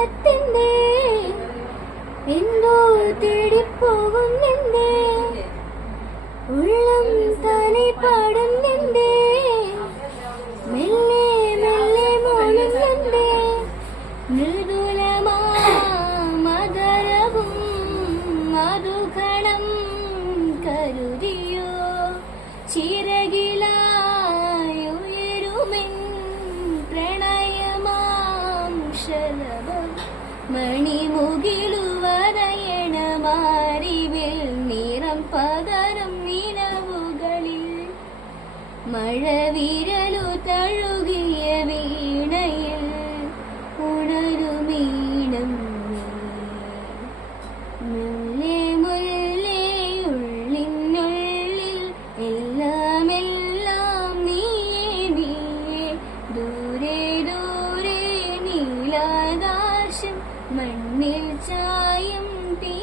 മോഹത്തിന്റെ എന്തോ തേടിപ്പോകുന്നെന്തേ ഉള്ളം താനെ പാടുന്നെന്തേ മെല്ലെ മെല്ലെ മോളുന്നെന്തേ മൃദുലമാതരവും മധുഗണം കരുതിയോ ചിറകിലായുയരുമെൻ പ്രണയമാം ശലഭം മണിമുകിലുവരയണമാരിവിൽ നിറം പകരം നിലവുകളിൽ മഴവിരലു തഴുകിയ വീണയിൽ ഉണരുമീണം മുല്ലേ മുല്ലേ ഉള്ളിനുള്ളിൽ എല്ലാം എല്ലാം നീയേ നീയേ ദൂരെ ദൂരെ നീലാകാശം മണ്ണിൽ ചായം തീ